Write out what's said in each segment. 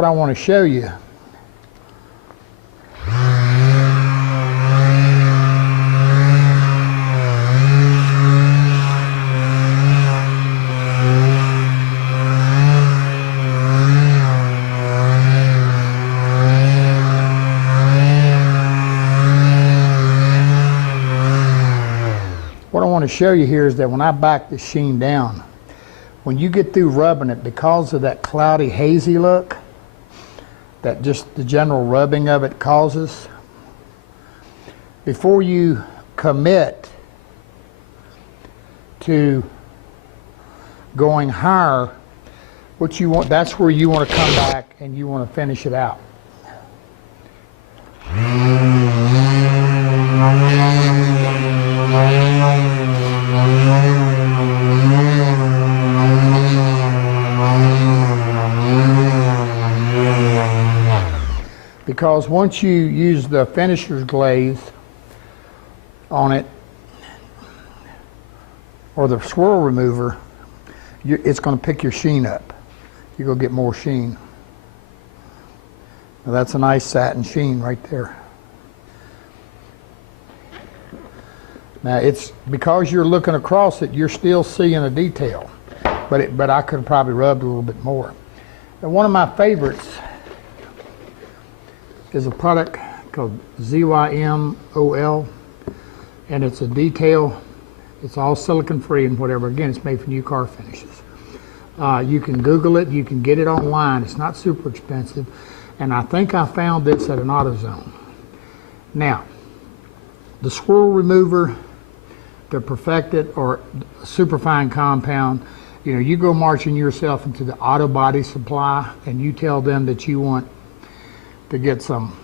What I want to show you here is that when I back the sheen down, when you get through rubbing it, because of that cloudy, hazy look that just the general rubbing of it causes, before you commit to going higher, what you want, that's where you want to come back and you want to finish it out. Because once you use the finisher's glaze on it, or the swirl remover, it's going to pick your sheen up. You're going to get more sheen. Now that's a nice satin sheen right there. Now it's because you're looking across it, you're still seeing a detail, but I could have probably rubbed a little bit more. And one of my favorites is a product called ZYMOL, and it's a detail. It's all silicone free and whatever. Again, it's made for new car finishes. You can Google it. You can get it online. It's not super expensive, and I think I found this at an AutoZone. Now, the swirl remover, the perfected or superfine compound, you know, you go marching yourself into the auto body supply and you tell them that you want to get some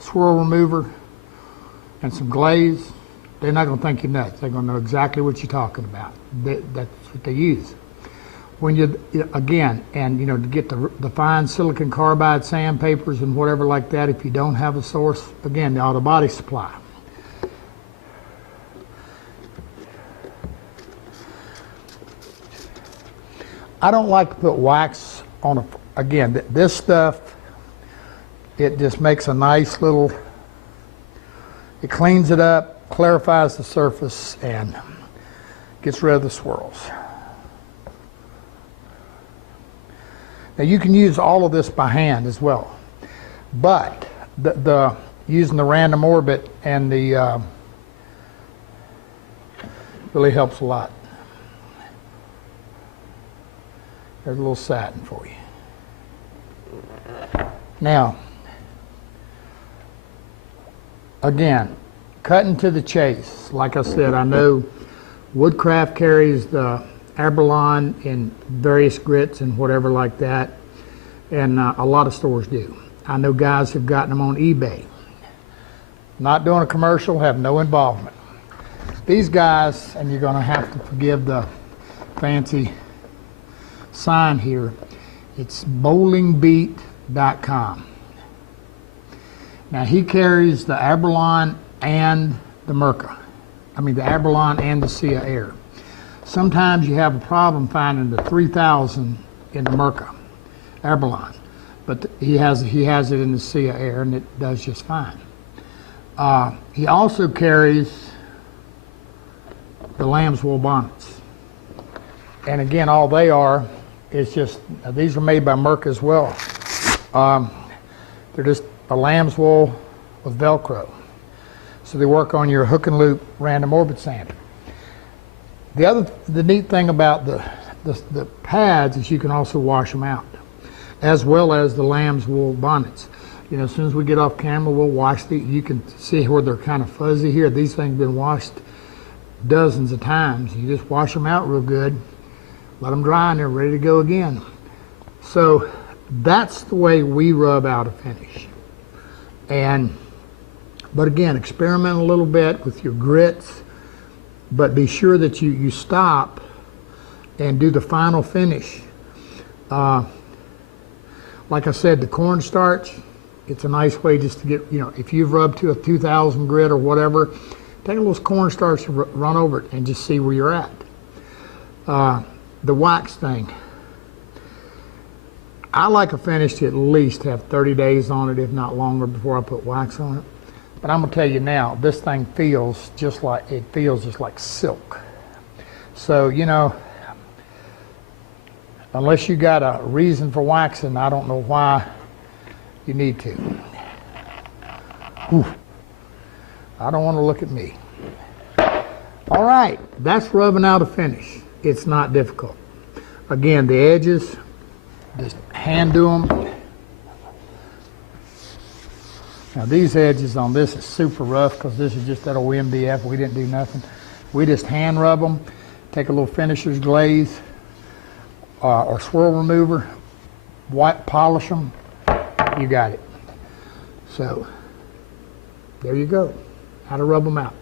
swirl remover and some glaze, they're not going to think you're nuts. They're going to know exactly what you're talking about. That's what they use. When you, again, and you know, to get the fine silicon carbide sandpapers and whatever like that, if you don't have a source, again, the auto body supply. I don't like to put wax on a, again, this stuff, it just makes a nice little, it cleans it up, clarifies the surface, and gets rid of the swirls. Now you can use all of this by hand as well, but using the random orbit and the really helps a lot. There's a little satin for you. Now, again, cutting to the chase. Like I said, I know Woodcraft carries the Abralon in various grits and whatever like that, and a lot of stores do. I know guys have gotten them on eBay. Not doing a commercial, have no involvement. These guys, and you're going to have to forgive the fancy sign here, it's bowlingbeat.com. Now he carries the Abralon and the Merca. I mean the Abralon and the Sea Air. Sometimes you have a problem finding the 3000 in the Merca, Abralon, but he has it in the Sea Air and it does just fine. He also carries the lamb's wool bonnets. And again, all they are is just, these are made by Merca as well. They're just a lamb's wool with Velcro. So they work on your hook and loop random orbit sander. The neat thing about the pads is you can also wash them out, as well as the lamb's wool bonnets. You know, as soon as we get off camera, we'll wash you can see where they're kind of fuzzy here. These things have been washed dozens of times. You just wash them out real good, let them dry, and they're ready to go again. So that's the way we rub out a finish. But again, experiment a little bit with your grits, but be sure that you stop and do the final finish. Like I said, the cornstarch, it's a nice way just to get, you know, if you've rubbed to a 2000 grit or whatever, take a little cornstarch and run over it and just see where you're at. The wax thing, I like a finish to at least have 30 days on it, if not longer, before I put wax on it. But I'm gonna tell you now, this thing feels just like silk. So, you know, unless you got a reason for waxing, I don't know why you need to. Whew. I don't want to look at me. All right, that's rubbing out a finish. It's not difficult. Again, the edges, just hand do them. Now these edges on this is super rough because this is just that old MDF. We didn't do nothing. We just hand rub them, take a little finisher's glaze or swirl remover, white polish them, you got it. So there you go, how to rub them out.